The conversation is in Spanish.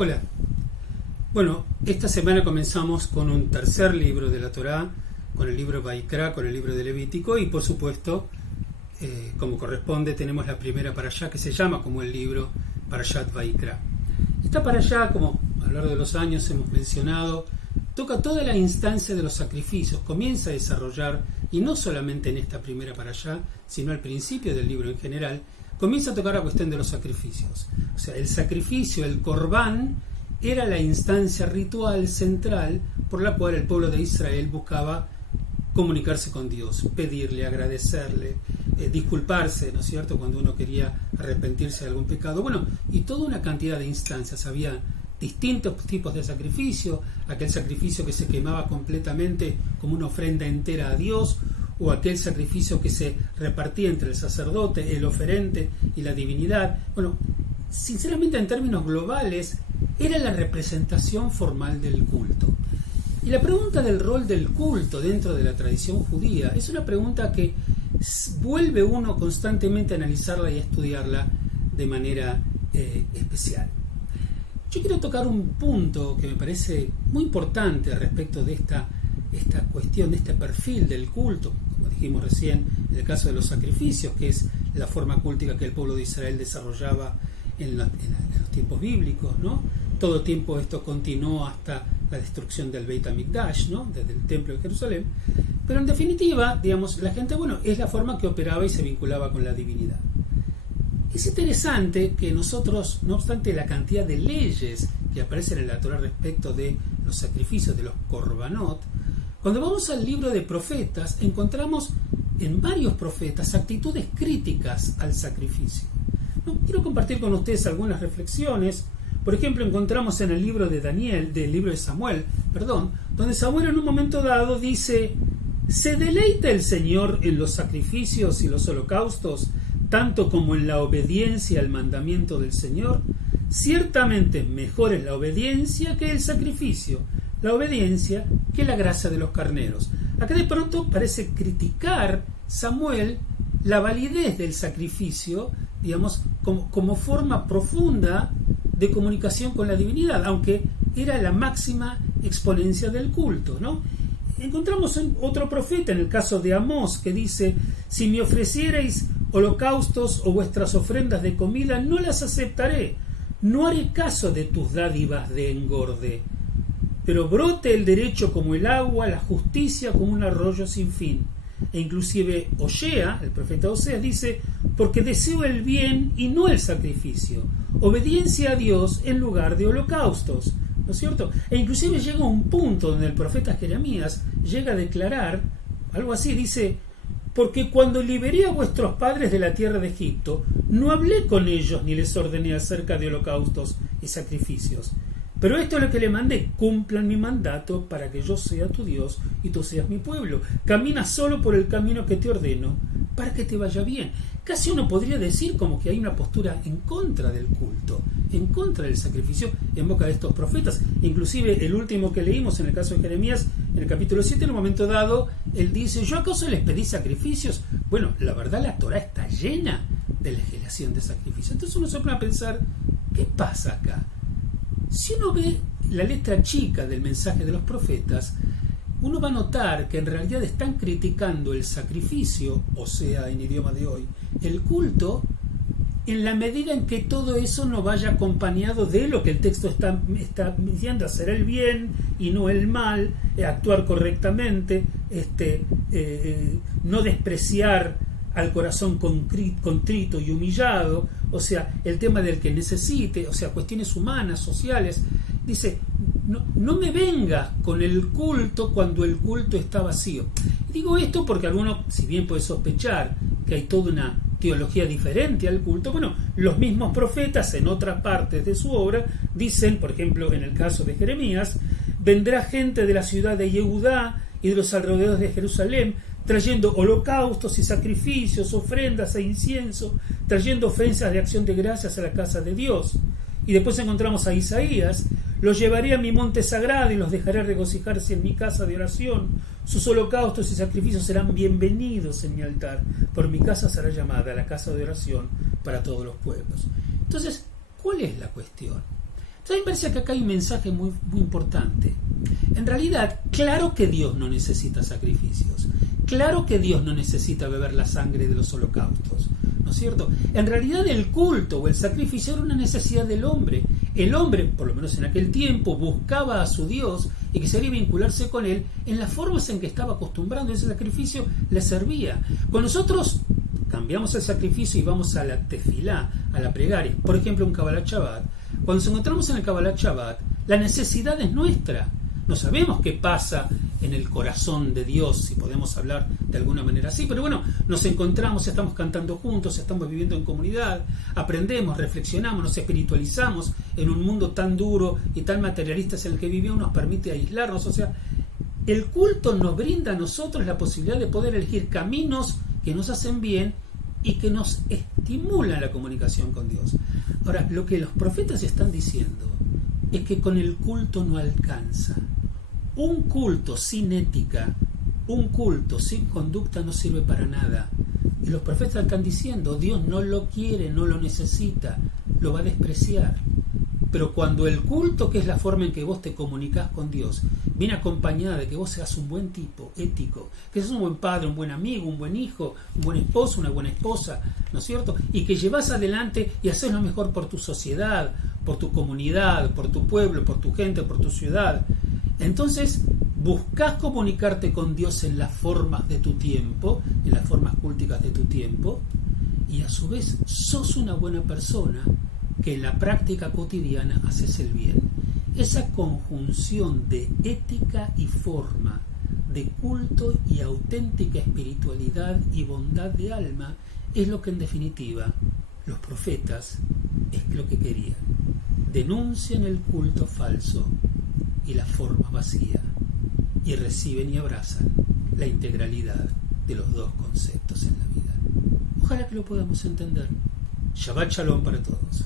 Hola. Bueno, esta semana comenzamos con un tercer libro de la Torá, con el libro Vaikra, con el libro de Levítico, y por supuesto, como corresponde, tenemos la primera parashá que se llama como el libro Parashat Vaikra. Esta parashá, como a lo largo de los años hemos mencionado, toca toda la instancia de los sacrificios, comienza a desarrollar, y no solamente en esta primera parashá, sino al principio del libro en general, comienza a tocar la cuestión de los sacrificios. O sea, el sacrificio, el corbán, era la instancia ritual central por la cual el pueblo de Israel buscaba comunicarse con Dios, pedirle, agradecerle, disculparse, ¿no es cierto?, cuando uno quería arrepentirse de algún pecado. Bueno, y toda una cantidad de instancias. Había distintos tipos de sacrificio, aquel sacrificio que se quemaba completamente como una ofrenda entera a Dios, o aquel sacrificio que se repartía entre el sacerdote, el oferente y la divinidad. Bueno, sinceramente, en términos globales, era la representación formal del culto. Y la pregunta del rol del culto dentro de la tradición judía es una pregunta que vuelve uno constantemente a analizarla y a estudiarla de manera especial. Yo quiero tocar un punto que me parece muy importante respecto de esta cuestión, de este perfil del culto, como dijimos recién, en el caso de los sacrificios, que es la forma cultica que el pueblo de Israel desarrollaba en los tiempos bíblicos, ¿no? Todo tiempo esto continuó hasta la destrucción del Beit HaMikdash, ¿no?, desde el templo de Jerusalén. Pero en definitiva, digamos, la gente, es la forma que operaba y se vinculaba con la divinidad. Es interesante que nosotros, no obstante la cantidad de leyes que aparecen en la Torá respecto de los sacrificios, de los korbanot, cuando vamos al libro de profetas, encontramos en varios profetas actitudes críticas al sacrificio. Quiero compartir con ustedes algunas reflexiones. Por ejemplo, encontramos en el libro de Samuel, donde Samuel en un momento dado dice: ¿se deleita el Señor en los sacrificios y los holocaustos, tanto como en la obediencia al mandamiento del Señor? Ciertamente mejor es la obediencia que el sacrificio, la obediencia que la grasa de los carneros. Acá de pronto parece criticar Samuel la validez del sacrificio, digamos, como forma profunda de comunicación con la divinidad, aunque era la máxima exponencia del culto, ¿no? Encontramos otro profeta, en el caso de Amós, que dice: si me ofrecierais holocaustos o vuestras ofrendas de comida, no las aceptaré, no haré caso de tus dádivas de engorde. Pero brote el derecho como el agua, la justicia como un arroyo sin fin. E inclusive Osea, el profeta Oseas, dice: porque deseo el bien y no el sacrificio, obediencia a Dios en lugar de holocaustos, ¿no es cierto? E inclusive llega a un punto donde el profeta Jeremías llega a declarar algo así, dice: porque cuando liberé a vuestros padres de la tierra de Egipto, no hablé con ellos ni les ordené acerca de holocaustos y sacrificios. Pero esto es lo que le mandé: cumplan mi mandato para que yo sea tu Dios y tú seas mi pueblo. Camina solo por el camino que te ordeno para que te vaya bien. Casi uno podría decir como que hay una postura en contra del culto, en contra del sacrificio en boca de estos profetas. Inclusive el último que leímos en el caso de Jeremías, en el capítulo 7, en un momento dado, él dice: ¿yo acaso les pedí sacrificios? Bueno, la verdad, la Torá está llena de legislación de sacrificios. Entonces uno se pone a pensar: ¿qué pasa acá? Si uno ve la letra chica del mensaje de los profetas, uno va a notar que en realidad están criticando el sacrificio, o sea, en idioma de hoy, el culto, en la medida en que todo eso no vaya acompañado de lo que el texto está diciendo: hacer el bien y no el mal, actuar correctamente, no despreciar al corazón contrito y humillado, o sea, el tema del que necesite, o sea, cuestiones humanas, sociales. Dice: no me vengas con el culto cuando el culto está vacío. Y digo esto porque alguno, si bien puede sospechar que hay toda una teología diferente al culto, los mismos profetas en otras partes de su obra dicen, por ejemplo, en el caso de Jeremías: vendrá gente de la ciudad de Yehudá y de los alrededores de Jerusalén, trayendo holocaustos y sacrificios, ofrendas e incienso, trayendo ofrendas de acción de gracias a la casa de Dios. Y después encontramos a Isaías: los llevaré a mi monte sagrado y los dejaré regocijarse en mi casa de oración. Sus holocaustos y sacrificios serán bienvenidos en mi altar. Por mi casa será llamada la casa de oración para todos los pueblos. Entonces, ¿cuál es la cuestión? Entonces me parece que acá hay un mensaje muy, muy importante. En realidad, claro que Dios no necesita sacrificios. Claro que Dios no necesita beber la sangre de los holocaustos, ¿no es cierto? En realidad el culto o el sacrificio era una necesidad del hombre. El hombre, por lo menos en aquel tiempo, buscaba a su Dios y quería vincularse con él en las formas en que estaba acostumbrando. Ese sacrificio le servía. Cuando nosotros cambiamos el sacrificio y vamos a la tefilá, a la plegaria, por ejemplo un Kabbalat Shabbat, cuando nos encontramos en el Kabbalat Shabbat, la necesidad es nuestra. No sabemos qué pasa en el corazón de Dios, si podemos hablar de alguna manera así, pero bueno, nos encontramos, estamos cantando juntos, estamos viviendo en comunidad, aprendemos, reflexionamos, nos espiritualizamos en un mundo tan duro y tan materialista en el que vivimos, nos permite aislarnos. O sea, el culto nos brinda a nosotros la posibilidad de poder elegir caminos que nos hacen bien y que nos estimulan la comunicación con Dios. Ahora, lo que los profetas están diciendo es que con el culto no alcanza. Un culto sin ética, un culto sin conducta no sirve para nada. Y los profetas están diciendo, Dios no lo quiere, no lo necesita, lo va a despreciar. Pero cuando el culto, que es la forma en que vos te comunicás con Dios, viene acompañada de que vos seas un buen tipo ético, que seas un buen padre, un buen amigo, un buen hijo, un buen esposo, una buena esposa, ¿no es cierto? Y que llevas adelante y haces lo mejor por tu sociedad, por tu comunidad, por tu pueblo, por tu gente, por tu ciudad. Entonces, buscás comunicarte con Dios en las formas de tu tiempo, en las formas culticas de tu tiempo, y a su vez sos una buena persona que en la práctica cotidiana haces el bien. Esa conjunción de ética y forma, de culto y auténtica espiritualidad y bondad de alma, es lo que en definitiva los profetas es lo que querían. Denuncian el culto falso y la forma vacía, y reciben y abrazan la integralidad de los dos conceptos en la vida. Ojalá que lo podamos entender. Shabbat Shalom para todos.